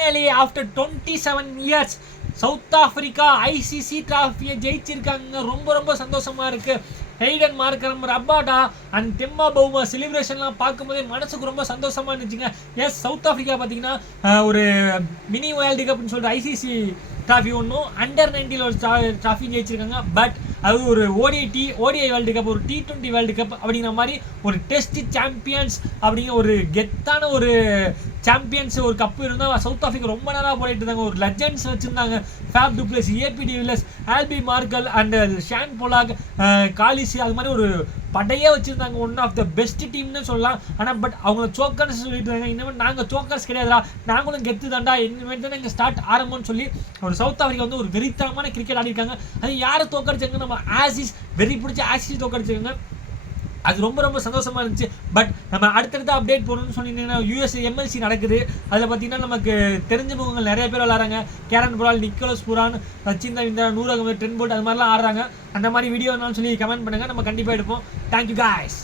Finally after 27 years South Africa ICC டிராஃபியை ஜெயிச்சிருக்காங்க. ரொம்ப ரொம்ப சந்தோஷமா இருக்கு. Aiden Markram, Rabada and Temba Bavuma செலிப்ரேஷன்லாம் பார்க்கும்போதே மனசுக்கு ரொம்ப சந்தோஷமா இருந்துச்சுங்க. எஸ், சவுத் ஆப்பிரிக்கா பார்த்தீங்கன்னா ஒரு மினி வேர்ல்டு கப்னு சொல்லிட்டு ஐசிசி டிராஃபி ஒன்றும் அண்டர் 19 ஒரு டிராஃபி ஜெயிச்சிருக்காங்க. பட் அது ஒரு ஓடிஐ வேர்ல்டு கப், ஒரு T20 வேர்ல்டு கப் அப்படிங்கிற மாதிரி ஒரு டெஸ்ட் சாம்பியன்ஸ் அப்படிங்கிற ஒரு கெத்தான ஒரு சாம்பியன்ஸ் ஒரு கப்பு இருந்தால் சவுத் ஆஃப்ரிக்கா ரொம்ப நேரம் போயிட்டு இருந்தாங்க. ஒரு லெஜண்ட்ஸ் வச்சுருந்தாங்க. Faf du Plessis, AB de Villiers, Albie Morkel and Shaun Pollock, Kallis, அது மாதிரி ஒரு படையே வச்சுருந்தாங்க. ஒன் ஆஃப் த பெஸ்ட் டீம்னு சொல்லலாம். ஆனால் பட் அவங்க சோக்கர்ஸ் சொல்லிட்டு இருக்காங்க. இனிமேல் நாங்கள் சோக்கர்ஸ் கிடையாதுடா, நாங்களும் கெத்து தாண்டா, இனிமேல் தான் எங்கள் ஸ்டார்ட் ஆரம்பம்னு சொல்லி ஒரு சவுத் ஆஃப்ரிக்கா வந்து ஒரு வெறித்தனமான கிரிக்கெட் ஆடிருக்காங்க. அது யாரை தோக்கடிச்சாங்க? நம்ம ஆசிஸ், வெறி பிடிச்ச ஆசிஸ் தோக்கடிச்சாங்க. அது ரொம்ப ரொம்ப சந்தோஷமா இருந்துச்சு. பட் நம்ம அடுத்தடுத்த அப்டேட் போகணும்னு சொன்னீங்கன்னா யூஎஸ் எம்எல்சி நடக்குது. அதில் பார்த்தீங்கன்னா நமக்கு தெரிஞ்ச முகங்கள் நிறைய பேர் விளாட்றாங்க. கேரன் புரால், நிக்கோலஸ் புரான், சச்சின் ரவீந்திரா, நூரகம், ட்ரென் போல்ட், அது மாதிரிலாம் ஆடுறாங்க. அந்த மாதிரி வீடியோனாலும் சொல்லி கமெண்ட் பண்ணுங்கள், நம்ம கண்டிப்பாக எடுப்போம். Thank you guys.